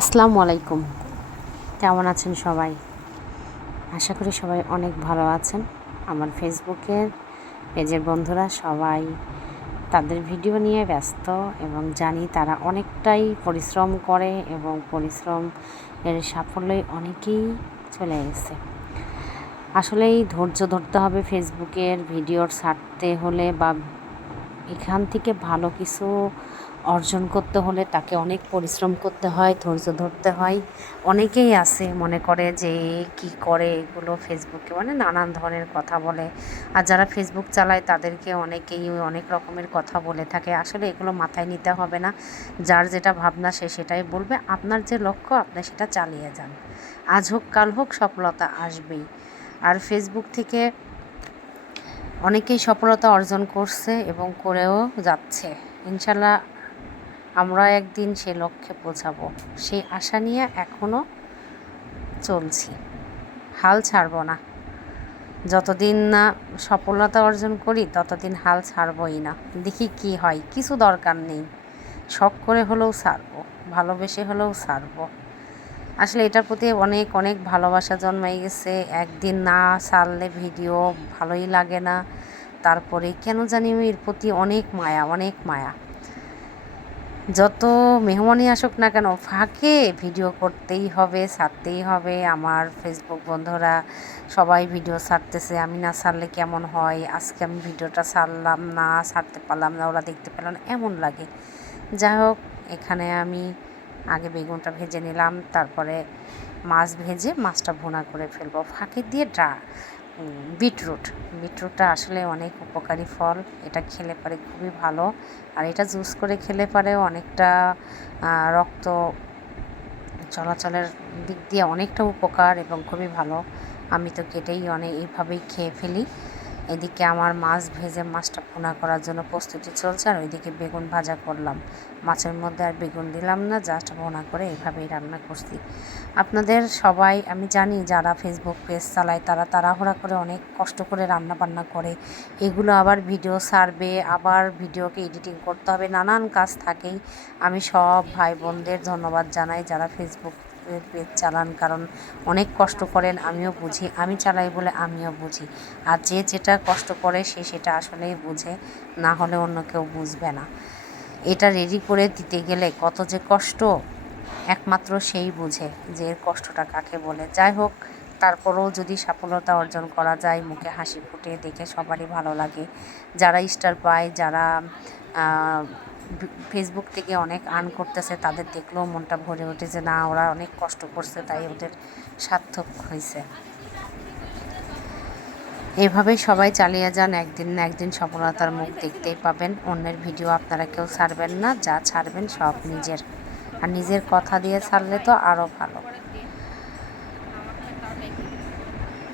আসসালামু আলাইকুম। কেমন আছেন সবাই? আশা করি সবাই অনেক ভালো আছেন। আমার ফেসবুকের পেজের বন্ধুরা সবাই তাদের ভিডিও নিয়ে ব্যস্ত এবং জানি তারা অনেকটাই পরিশ্রম করে এবং পরিশ্রম এর সাফল্যে অনেকেই চলে গেছে আসলেই ধৈর্য ধরতে হবে ফেসবুকের ভিডিওর ছাড়তে হলে বা এখান থেকে ভালো কিছু অর্জন করতে হলে তাকে অনেক পরিশ্রম করতে হয়, ধৈর্য ধরতে হয়। অনেকেই আছে মনে করে যে কি করে এগুলো ফেসবুকে মানে নানান ধরনের কথা বলে। আর যারা ফেসবুক চালায় তাদেরকে অনেকেই অনেক রকমের কথা বলে থাকে। আসলে এগুলো মাথায় নিতে হবে না। যার যেটা ভাবনা সে সেটাই বলবে। আপনার যে লক্ষ্য, আপনি সেটা চালিয়ে যান। আজ হোক, কাল হোক, সফলতা আসবেই। আর ফেসবুক থেকে অনেকেই সফলতা অর্জন করছে এবং করেও যাচ্ছে। ইনশাল্লাহ আমরা একদিন সে লক্ষ্যে পৌঁছাবো। সেই আশা নিয়ে এখনও চলছি। হাল ছাড়বো না। যতদিন না সফলতা অর্জন করি, ততদিন হাল ছাড়বই না। দেখি কি হয়। কিছু দরকার নেই। শখ করে হলেও ছাড়বো। ভালোবেসে হলেও ছাড়বো। আসলে এটার প্রতি অনেক অনেক ভালোবাসা জন্মাই গেছে। একদিন না ছাড়লে ভিডিও ভালোই লাগে না। তারপরে কেন জানি এর প্রতি অনেক মায়া অনেক মায়া। যত মেহমানই আসুক না কেন, ফাঁকে ভিডিও করতেই হবে, ছাড়তেই হবে। আমার ফেসবুক বন্ধুরা সবাই ভিডিও ছাড়তেছে, আমি না ছাড়লে কেমন হয়? আজকে আমি ভিডিওটা ছাড়লাম না, ছাড়তে পারলাম না, ওরা দেখতে পেলাম এমন লাগে। যাই হোক, এখানে আমি আগে বেগুনটা ভেজে নিলাম, তারপরে মাছ ভেজে মাছটা ভুনা করে ফেলব। ফাঁকে দিয়ে ডা বিটরুট। বিটরুটটা আসলে অনেক উপকারী ফল, এটা খেলে পারে খুবই ভালো। আর এটা জুস করে খেলে পারে অনেকটা রক্ত চলাচলের দিক দিয়ে অনেকটা উপকার এবং খুবই ভালো। আমি তো কেটেই অনেক এইভাবেই খেয়ে ফেলি। এদিকে আমার মাছ ভেজে মাছটা পোনা করার জন্য প্রস্তুতি চলছে আর ওইদিকে বেগুন ভাজা করলাম। মাছের মধ্যে আর বেগুন দিলাম না জাস্ট ভোনা করে এভাবেই রান্না করছি। আপনাদের সবাই, আমি জানি যারা ফেসবুক পেজ চালায় তারা তাড়াহুড়া করে অনেক কষ্ট করে রান্না বান্না করে। এগুলো আবার ভিডিও সারবে আবার ভিডিওকে এডিটিং করতে হবে, নানান কাজ থাকেই। আমি সব ভাই বোনদের ধন্যবাদ জানাই যারা ফেসবুক পেজ চালান, কারণ অনেক কষ্ট করেন, আমিও বুঝি। আমি চালাই বলে আমিও বুঝি। আর যে যেটা কষ্ট করে, সে সেটা আসলেই বুঝে। না হলে অন্য কেউ বুঝবে না। এটা রেডি করে দিতে গেলে কত যে কষ্ট, একমাত্র সেই বুঝে যে কষ্টটা কাকে বলে। যাই হোক, তারপরেও যদি সফলতা অর্জন করা যায়, মুখে হাসি ফুটে, দেখে সবারই ভালো লাগে। যারা স্টার পায়, যারা ফেসবুক থেকে অনেক আর্ন করতেছে, তাদের দেখলেও মনটা ভরে ওঠে যে না, ওরা অনেক কষ্ট করছে, তাই ওদের সার্থক হয়েছে এভাবেই সবাই চালিয়ে যান, একদিন না একদিন সফলতার মুখ দেখতেই পাবেন। অন্যের ভিডিও আপনারা কেউ ছাড়বেন না, যা ছাড়বেন সব নিজের। আর নিজের কথা দিয়ে ছাড়লে তো আরও ভালো।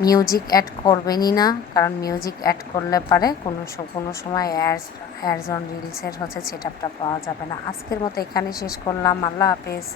মিউজিক অ্যাড করবেনই না, কারণ মিউজিক অ্যাড করলে পারে কোনো কোনো সময় অ্যাডস অ্যাডস অন রিলসের হচ্ছে সেট আপটা পাওয়া যাবে না। আজকের মতো এখানে শেষ করলাম। আল্লাহ হাফেজ।